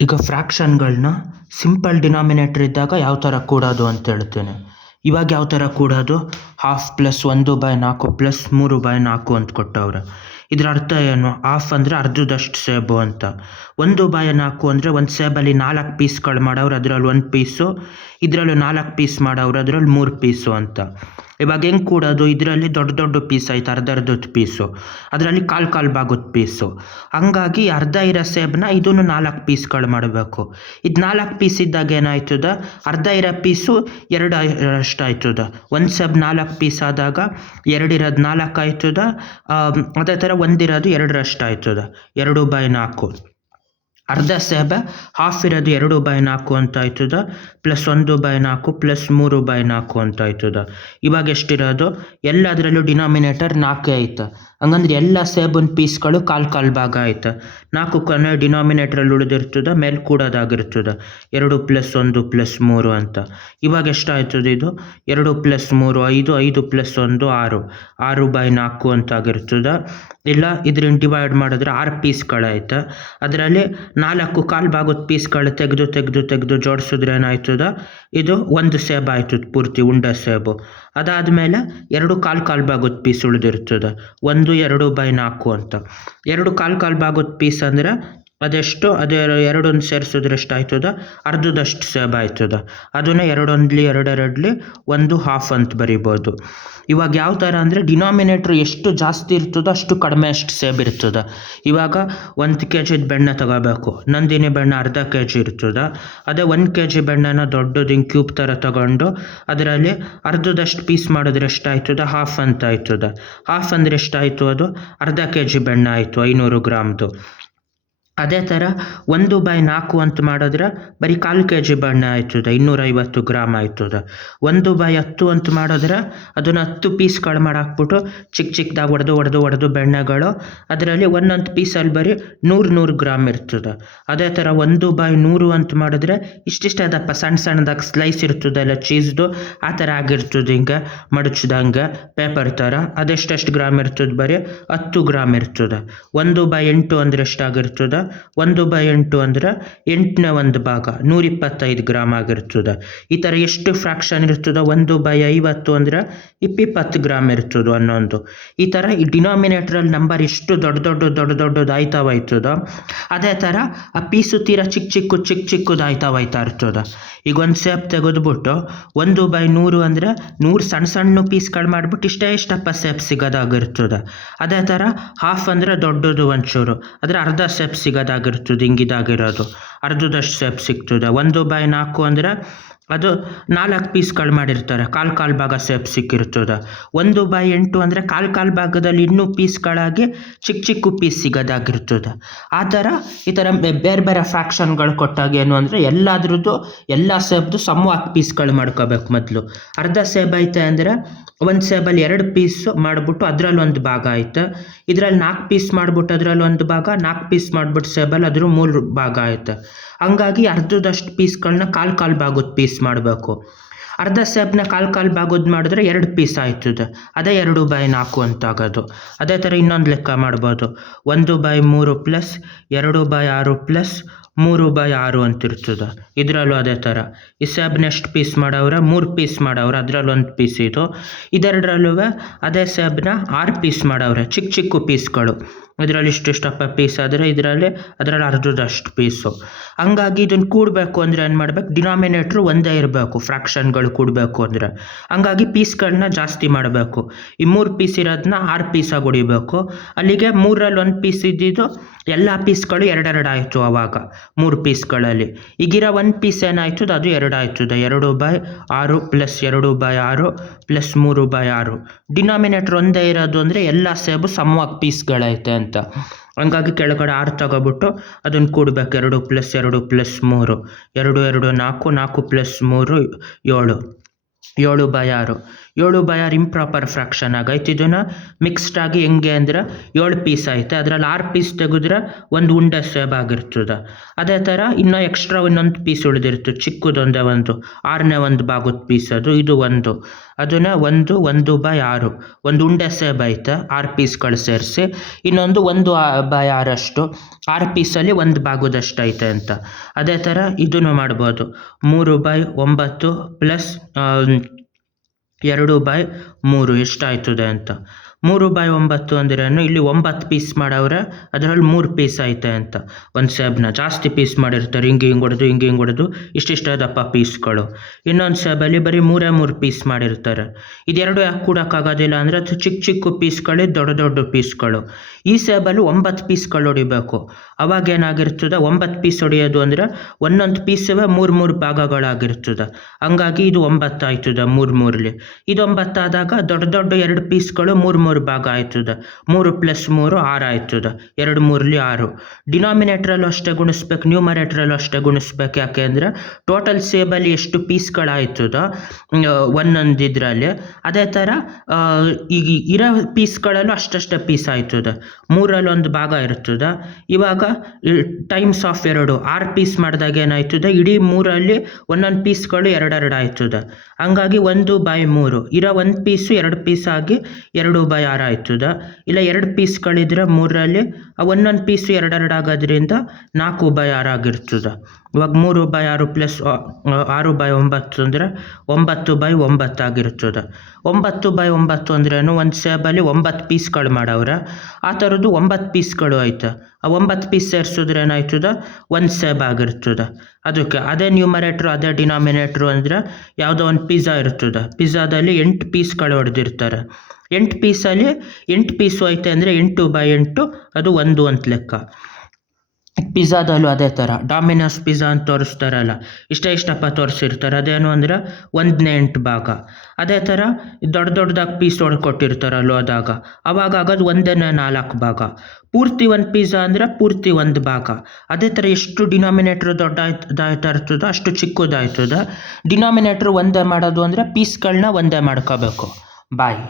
ಈಗ ಫ್ರ್ಯಾಕ್ಷನ್ಗಳನ್ನ simple denominator ಇದ್ದಾಗ ಯಾವ ಥರ ಕೂಡೋದು ಅಂತ ಹೇಳ್ತೇನೆ. ಇವಾಗ ಯಾವ ಥರ ಕೂಡೋದು, 1/2 + 1/4 + 3/4 ಅಂತ ಕೊಟ್ಟವ್ರೆ. ಇದರ ಅರ್ಥ ಏನು? ಹಾಫ್ ಅಂದರೆ ಅರ್ಧದಷ್ಟು ಸೇಬು ಅಂತ. 1/4 ಅಂದರೆ ಒಂದು ಸೇಬಲ್ಲಿ 4 ಪೀಸ್ಗಳು ಮಾಡವ್ರೆ, ಅದರಲ್ಲಿ 1 ಪೀಸು, ಇದರಲ್ಲೂ 4 ಪೀಸ್ ಮಾಡವ್ರೆ, ಅದರಲ್ಲಿ 3 ಪೀಸು ಅಂತ. ಇವಾಗ ಹೆಂಗೆ ಕೂಡೋದು? ಇದರಲ್ಲಿ ದೊಡ್ಡ ದೊಡ್ಡ ಪೀಸ್ ಆಯ್ತು, ಅರ್ಧದ ಪೀಸು, ಅದರಲ್ಲಿ ಕಾಲು ಭಾಗದ ಪೀಸು. ಹಂಗಾಗಿ ಅರ್ಧ ಇರೋ ಸೇಬನ್ನ ಇದನ್ನು 4 ಪೀಸ್ಗಳು ಮಾಡಬೇಕು. ಇದು 4 ಪೀಸ್ ಇದ್ದಾಗ ಏನಾಯ್ತದ? ಅರ್ಧ ಇರೋ ಪೀಸು 2 ಅಷ್ಟು ಆಯ್ತದ. ಒಂದು ಸೇಬ್ 4 ಪೀಸ್ ಆದಾಗ 2 ಇರೋದು 4 ಆಯ್ತದ. ಅದೇ ಥರ ಒಂದಿರೋದು 2ರಷ್ಟು ಆಯ್ತದ, 2/4. ಅರ್ಧ ಸೇಬೆ ಹಾಫ್ ಇರೋದು 2/4 ಅಂತ ಆಯ್ತದ, +1/4 + 3/4 ಅಂತ ಆಯ್ತದ. ಇವಾಗ ಎಷ್ಟಿರೋದು? ಎಲ್ಲದರಲ್ಲೂ ಡಿನಾಮಿನೇಟರ್ 4 ಐತೆ. ಹಂಗಂದ್ರೆ ಎಲ್ಲ ಸೇಬಿನ ಪೀಸ್ಗಳು ಕಾಲು ಭಾಗ ಐತೆ. 4 ಕೊನೆ ಡಿನಾಮಿನೇಟ್ರಲ್ಲಿ ಉಳಿದಿರ್ತದೆ, ಮೇಲೆ ಕೂಡೋದಾಗಿರ್ತದೆ 2 + 1 + 3 ಅಂತ. ಇವಾಗ ಎಷ್ಟಾಯ್ತದೆ? ಇದು 2 + 3 5, 5 + 1 6, 6/4 ಅಂತ ಆಗಿರ್ತದೆ. ಇಲ್ಲ ಇದ್ರಿಂದ ಡಿವೈಡ್ ಮಾಡಿದ್ರೆ 6 ಪೀಸ್ಗಳೈತೆ. ಅದರಲ್ಲಿ 4 ಕಾಲು ಭಾಗದ ಪೀಸ್ಗಳು ತೆಗೆದು ಜೋಡಿಸಿದ್ರೆ ಏನಾಯ್ತದ? ಇದು ಒಂದು ಸೇಬು ಆಯ್ತದ, ಪೂರ್ತಿ ಉಂಡೆ ಸೇಬು. ಅದಾದಮೇಲೆ 2 ಕಾಲು ಭಾಗದ ಪೀಸ್ ಉಳಿದಿರ್ತದೆ, 1 2/4 ಅಂತ. 2 ಕಾಲು ಭಾಗದ ಪೀಸ್ ಅಂದರೆ ಅದೆಷ್ಟು? ಅದೇ 2 ಸೇರಿಸಿದ್ರೆ ಎಷ್ಟಾಯ್ತದ? ಅರ್ಧದಷ್ಟು ಸೇಬು ಆಯ್ತದ. ಅದನ್ನು 2 1 2 1 ಹಾಫ್ ಅಂತ ಬರಿಬೋದು. ಇವಾಗ ಯಾವ ಥರ ಅಂದರೆ ಡಿನಾಮಿನೇಟ್ರ್ ಎಷ್ಟು ಜಾಸ್ತಿ ಇರ್ತದೋ ಅಷ್ಟು ಕಡಿಮೆ ಅಷ್ಟು ಸೇಬು ಇರ್ತದೆ. ಇವಾಗ 1 kg ಬೆಣ್ಣೆ ತಗೋಬೇಕು, ನಂದಿನಿ ಬೆಣ್ಣೆ ಅರ್ಧ kg ಇರ್ತದೆ. ಅದೇ 1 kg ಬೆಣ್ಣೆನ ದೊಡ್ಡದು ಹಿಂಗೆ ಕ್ಯೂಬ್ ಥರ ತಗೊಂಡು ಅದರಲ್ಲಿ ಅರ್ಧದಷ್ಟು ಪೀಸ್ ಮಾಡಿದ್ರೆ ಎಷ್ಟಾಯ್ತದ? ಹಾಫ್ ಅಂತ ಆಯ್ತದ. ಹಾಫ್ ಅಂದರೆ ಎಷ್ಟಾಯಿತು? ಅದು ಅರ್ಧ kg ಬೆಣ್ಣೆ ಆಯಿತು, 500 ಗ್ರಾಮ್ದು. ಅದೇ ಥರ 1/4 ಅಂತ ಮಾಡಿದ್ರೆ ಬರೀ 1/4 kg ಬೆಣ್ಣೆ ಆಯ್ತದೆ, 250 ಗ್ರಾಮ್ ಆಯ್ತದೆ. 1/10 ಅಂತ ಮಾಡಿದ್ರೆ ಅದನ್ನು 10 ಪೀಸ್ಗಳು ಮಾಡಾಕ್ಬಿಟ್ಟು ಚಿಕ್ಕದಾಗಿ ಹೊಡೆದು ಬೆಣ್ಣೆಗಳು, ಅದರಲ್ಲಿ ಒಂದೊಂದು ಪೀಸಲ್ಲಿ ಬರೀ 100 ಗ್ರಾಮ್ ಇರ್ತದೆ. ಅದೇ ಥರ 1/100 ಅಂತ ಮಾಡಿದ್ರೆ ಇಷ್ಟಿಷ್ಟೇ ದಪ್ಪ ಸಣ್ಣದಾಗಿ ಸ್ಲೈಸ್ ಇರ್ತದೆ, ಎಲ್ಲ ಚೀಸ್ದು ಆ ಥರ ಆಗಿರ್ತದೆ, ಹಿಂಗೆ ಮಡಚ್ದಂಗೆ ಪೇಪರ್ ಥರ. ಅದೆಷ್ಟು ಗ್ರಾಮ್ ಇರ್ತದೆ? ಬರೀ 10 ಗ್ರಾಮ್ ಇರ್ತದೆ. 1/8 ಅಂದರೆ ಎಷ್ಟಾಗಿರ್ತದೆ? 1/8 ಅಂದರೆ 8ನೇ 1 ಭಾಗ, 125 ಗ್ರಾಮ್ ಆಗಿರ್ತದೆ. ಈ ಥರ ಎಷ್ಟು ಫ್ರ್ಯಾಕ್ಷನ್ ಇರ್ತದೆ? 1/50 ಅಂದರೆ 20 ಗ್ರಾಮ್ ಇರ್ತದೆ ಒಂದೊಂದು. ಈ ಥರ ಈ ಡಿನಾಮಿನೇಟ್ರಲ್ಲಿ ನಂಬರ್ ಎಷ್ಟು ದೊಡ್ಡದು ಆಯ್ತದ, ಅದೇ ಥರ ಆ ಪೀಸು ತೀರ ಚಿಕ್ಕದು ಆಯ್ತಾ ಇರ್ತದೆ. ಈಗ ಒಂದು ಸೇಬ್ ತೆಗೆದ್ಬಿಟ್ಟು 1/100 ಅಂದರೆ 100 ಸಣ್ಣ ಪೀಸ್ಗಳು ಮಾಡಿಬಿಟ್ಟು ಇಷ್ಟಪ್ಪ ಸೇಬ್ ಸಿಗೋದಾಗಿರ್ತದೆ. ಅದೇ ಥರ ಹಾಫ್ ಅಂದರೆ ದೊಡ್ಡದು ಒಂಚೂರು, ಆದರೆ ಅರ್ಧ ಸೇಬ್ ಸಿಗೋದಾಗಿರ್ತದೆ, ಹಿಂಗಿದಾಗಿರೋದು ಅರ್ಧದಷ್ಟು ಸೇಬ್ ಸಿಗ್ತದೆ. 1/4 ಅಂದರೆ ಅದು 4 ಪೀಸ್ಗಳು ಮಾಡಿರ್ತಾರೆ, ಕಾಲು ಭಾಗ ಸೇಬ್ ಸಿಕ್ಕಿರ್ತದೆ. 1/8 ಅಂದರೆ ಕಾಲು ಭಾಗದಲ್ಲಿ ಇನ್ನೂ ಪೀಸ್ಗಳಾಗಿ ಚಿಕ್ಕ ಪೀಸ್ ಸಿಗೋದಾಗಿರ್ತದೆ. ಆ ಥರ ಈ ಥರ ಬೇರೆ ಫ್ರ್ಯಾಕ್ಷನ್ಗಳು ಕೊಟ್ಟಾಗ ಏನು ಅಂದರೆ ಎಲ್ಲ ಸೇಬ್ದು ಸಮವಾಗಿ ಪೀಸ್ಗಳು ಮಾಡ್ಕೋಬೇಕು. ಮೊದಲು ಅರ್ಧ ಸೇಬ್ ಐತೆ ಅಂದರೆ ಒಂದು ಸೇಬಲ್ಲಿ 2 ಪೀಸ್ ಮಾಡಿಬಿಟ್ಟು ಅದರಲ್ಲಿ 1 ಭಾಗ ಆಯ್ತು, ಇದರಲ್ಲಿ 4 ಪೀಸ್ ಮಾಡಿಬಿಟ್ಟು ಅದರಲ್ಲಿ 1 ಭಾಗ, 4 ಪೀಸ್ ಮಾಡಿಬಿಟ್ಟು ಸೇಬಲ್ಲಿ ಅದ್ರ 3 ಭಾಗ ಆಯ್ತು. ಹಂಗಾಗಿ ಅರ್ಧದಷ್ಟು ಪೀಸ್ಗಳನ್ನ ಕಾಲು ಭಾಗದ ಪೀಸ್ ಮಾಡಬೇಕು. ಅರ್ಧ ಸೇಬನ್ನ ಕಾಲು ಭಾಗದ ಮಾಡಿದ್ರೆ 2 ಪೀಸ್ ಆಯ್ತದೆ, ಅದೇ 2/4 ಅಂತ ಆಗೋದು. ಅದೇ ಥರ ಇನ್ನೊಂದು ಲೆಕ್ಕ ಮಾಡ್ಬೋದು, 1/3 + 2/6 + 3/6 ಅಂತಿರ್ತದೆ. ಇದರಲ್ಲೂ ಅದೇ ಥರ ಈ ಸೇಬನ್ನ ಎಷ್ಟು ಪೀಸ್ ಮಾಡವ್ರೆ? 3 ಪೀಸ್ ಮಾಡವ್ರೆ, ಅದರಲ್ಲಿ 1 ಪೀಸ್ ಇದು. ಇದೆರಡರಲ್ಲೂ ಅದೇ ಸೇಬನ್ನ 6 ಪೀಸ್ ಮಾಡವ್ರೆ, ಚಿಕ್ಕ ಪೀಸ್ಗಳು. ಇದರಲ್ಲಿ ಇಷ್ಟಪ್ಪ ಪೀಸ್ ಆದರೆ ಅದರಲ್ಲಿ ಅರ್ಧದಷ್ಟು ಪೀಸು. ಹಂಗಾಗಿ ಇದನ್ನು ಕೂಡಬೇಕು ಅಂದರೆ ಏನು ಮಾಡಬೇಕು? ಡಿನಾಮಿನೇಟ್ರು ಒಂದೇ ಇರಬೇಕು ಫ್ರ್ಯಾಕ್ಷನ್ಗಳು ಕೂಡಬೇಕು ಅಂದರೆ. ಹಂಗಾಗಿ ಪೀಸ್ಗಳನ್ನ ಜಾಸ್ತಿ ಮಾಡಬೇಕು. ಈ 3 ಪೀಸ್ ಇರೋದನ್ನ 6 ಪೀಸಾಗಿ ಹೊಡಿಬೇಕು. ಅಲ್ಲಿಗೆ 3ರಲ್ಲಿ 1 ಪೀಸ್ ಇದ್ದಿದ್ದು ಎಲ್ಲ ಪೀಸ್ಗಳು 2 ಆಯಿತು. ಆವಾಗ 3 ಪೀಸ್ಗಳಲ್ಲಿ ಈಗಿರೋ 1 ಪೀಸ್ ಏನಾಯ್ತದ? ಅದು 2 ಆಯ್ತದೆ. 2/6 + 2/6 + 3/6. ಡಿನಾಮಿನೇಟ್ರ್ ಒಂದೇ ಇರೋದು ಅಂದರೆ ಎಲ್ಲ ಸೇಬು ಸಮವಾಗಿ ಪೀಸ್ಗಳೈತೆ ಅಂತ. ಹಂಗಾಗಿ ಕೆಳಗಡೆ 6 ತಗೊಬಿಟ್ಟು ಅದನ್ನು ಕೂಡಬೇಕು. 2 + 2 + 3, 2 2 4, 4 + 3 7, 7/6. 7/6 ಇಂಪ್ರಾಪರ್ ಫ್ರಾಕ್ಷನ್ ಆಗೈತೆ. ಇದನ್ನು ಮಿಕ್ಸ್ಡ್ ಆಗಿ ಹೆಂಗೆ ಅಂದ್ರೆ 7 ಪೀಸ್ ಐತೆ, ಅದರಲ್ಲಿ 6 ಪೀಸ್ ತೆಗೆದ್ರೆ ಒಂದು ಉಂಡೆ ಸೇಬ್ ಆಗಿರ್ತದೆ. ಅದೇ ಥರ ಇನ್ನೂ ಎಕ್ಸ್ಟ್ರಾ ಇನ್ನೊಂದು ಪೀಸ್ ಉಳಿದಿರ್ತದೆ, ಚಿಕ್ಕದೊಂದೇ ಒಂದು 6ನೇ ಒಂದು ಭಾಗದ ಪೀಸ್ ಅದು. ಇದು ಒಂದು ಅದನ್ನು 1/6 ಒಂದು ಉಂಡೆ ಸೇಬ್ ಐತೆ 6 ಪೀಸ್ಗಳು ಸೇರಿಸಿ. ಇನ್ನೊಂದು 1/6 ಅಷ್ಟು 6 ಪೀಸಲ್ಲಿ ಒಂದು ಭಾಗದಷ್ಟು ಐತೆ ಅಂತ. ಅದೇ ಥರ ಇದನ್ನು ಮಾಡ್ಬೋದು, 3/9 ಪ್ಲಸ್ 2/3 ಎಷ್ಟಾಯ್ತದೆ ಅಂತ. 3/9 ಅಂದ್ರೇನು, ಇಲ್ಲಿ 9 ಪೀಸ್ ಮಾಡವ್ರೆ, ಅದರಲ್ಲಿ 3 ಪೀಸ್ ಐತೆ ಅಂತ. ಒಂದು ಸೇಬನ್ನ ಜಾಸ್ತಿ ಪೀಸ್ ಮಾಡಿರ್ತಾರೆ, ಹಿಂಗೆ ಹೊಡೆದು ಇಷ್ಟಿಷ್ಟ ದಪ್ಪ ಪೀಸ್ಗಳು. ಇನ್ನೊಂದು ಸೇಬಲ್ಲಿ ಬರೀ 3 ಪೀಸ್ ಮಾಡಿರ್ತಾರೆ. ಇದೆರಡು ಯಾಕೆ ಕೂಡೋಕ್ಕಾಗೋದಿಲ್ಲ ಅಂದರೆ ಅದು ಚಿಕ್ಕ ಚಿಕ್ಕ ಪೀಸ್ಗಳು, ದೊಡ್ಡ ಪೀಸ್ಗಳು. ಈ ಸೇಬಲ್ಲಿ 9 ಪೀಸ್ಗಳು ಹೊಡಿಬೇಕು. ಅವಾಗ ಏನಾಗಿರ್ತದೆ, 9 ಪೀಸ್ ಹೊಡೆಯೋದು ಅಂದರೆ ಒಂದೊಂದು ಪೀಸವೇ 3 ಭಾಗಗಳಾಗಿರ್ತದೆ. ಹಂಗಾಗಿ ಇದು 9 ಆಯ್ತದೆ 3 ಇದು 9 ಆದಾಗ ದೊಡ್ಡ 2 ಪೀಸ್ಗಳು 3 ಭಾಗ ಆಯ್ತದೆ. 3 + 3 6 ಆಯ್ತದೆ. 2 3 6. ಡಿನಾಮಿನೇಟ್ರಲ್ಲೂ ಅಷ್ಟೇ ಗುಣಿಸ್ಬೇಕು, ನ್ಯೂಮರೇಟ್ರಲ್ಲೂ ಅಷ್ಟೇ ಗುಣಿಸ್ಬೇಕು. ಯಾಕೆ ಅಂದರೆ ಟೋಟಲ್ ಸೇಬಲ್ಲಿ ಎಷ್ಟು ಪೀಸ್ಗಳಾಯ್ತದೋ ಒಂದೊಂದು ಇದರಲ್ಲಿ, ಅದೇ ಥರ ಈಗ ಇರೋ ಪೀಸ್ಗಳಲ್ಲೂ ಅಷ್ಟೇ ಪೀಸ್ ಆಯ್ತದೆ. 3ರಲ್ಲಿ ಒಂದು ಭಾಗ ಇರ್ತದೆ. ಇವಾಗ ಟೈಮ್ಸ್ ಆಫ್ 2 6 ಪೀಸ್ ಮಾಡಿದಾಗ ಏನಾಯ್ತದೆ, ಇಡೀ 3ರಲ್ಲಿ ಒಂದೊಂದು ಪೀಸ್ಗಳು 2 ಆಯ್ತದೆ. ಹಂಗಾಗಿ 1/3 ಇರೋ ಒಂದು ಪೀಸು 2 ಪೀಸ್ ಆಗಿ 2/6 ಆಯ್ತದೆ. ಇಲ್ಲ 2 ಪೀಸ್ಗಳಿದ್ರೆ 3ರಲ್ಲಿ ಒಂದೊಂದು ಪೀಸು 2 ಆಗೋದ್ರಿಂದ 4/6 ಆಗಿರ್ತದೆ. ಇವಾಗ 3/6 ಪ್ಲಸ್ 6/9 ಅಂದರೆ 9/9 ಆಗಿರ್ತದೆ. 9/9 ಅಂದ್ರೇನು, ಒಂದು ಸೇಬಲ್ಲಿ 9 ಪೀಸ್ಗಳು ಮಾಡವ್ರೆ, ಆ ಥರದ್ದು 9 ಪೀಸ್ಗಳು ಐತೆ. ಆ 9 ಪೀಸ್ ಸೇರಿಸಿದ್ರೆ ಏನಾಯ್ತದೆ, ಒಂದು ಸೇಬ್ ಆಗಿರ್ತದೆ. ಅದಕ್ಕೆ ಅದೇ ನ್ಯೂಮರೇಟ್ರು ಅದೇ ಡಿನಾಮಿನೇಟ್ರು ಅಂದರೆ ಯಾವುದೋ ಒಂದು ಪಿಜ್ಜಾ ಇರ್ತದೆ, ಪಿಜ್ಜಾದಲ್ಲಿ 8 ಪೀಸ್ಗಳು ಹೊಡೆದಿರ್ತಾರೆ. 8 ಪೀಸಲ್ಲಿ 8 ಪೀಸು ಐತೆ ಅಂದರೆ 8/8 ಅದು 1 ಅಂತ ಲೆಕ್ಕ. ಪಿಜ್ಜಾದಲ್ಲೂ ಅದೇ ಥರ ಡಾಮಿನೋಸ್ ಪಿಜ್ಜಾ ಅಂತ ತೋರಿಸ್ತಾರಲ್ಲ, ಇಷ್ಟಪ್ಪ ತೋರಿಸಿರ್ತಾರೆ, ಅದೇನು ಅಂದರೆ 1/8 ಭಾಗ. ಅದೇ ಥರ ದೊಡ್ಡದಾಗಿ ಪೀಸ್ ಹೊಡ್ಕೊಟ್ಟಿರ್ತಾರಲ್ಲ ಹೋದಾಗ, ಅವಾಗ ಆಗೋದು 1/4 ಭಾಗ. ಪೂರ್ತಿ ಒಂದು ಪಿಜ್ಜಾ ಅಂದರೆ ಪೂರ್ತಿ 1 ಭಾಗ. ಅದೇ ಥರ ಎಷ್ಟು ಡಿನಾಮಿನೇಟ್ರ್ ದೊಡ್ಡದಾಯ್ತಾ ಇರ್ತದೋ ಅಷ್ಟು ಚಿಕ್ಕದಾಯ್ತದೆ. ಡಿನಾಮಿನೇಟ್ರ್ ಒಂದೇ ಮಾಡೋದು ಅಂದರೆ ಪೀಸ್ಗಳನ್ನ ಒಂದೇ ಮಾಡ್ಕೋಬೇಕು. ಬಾಯ್.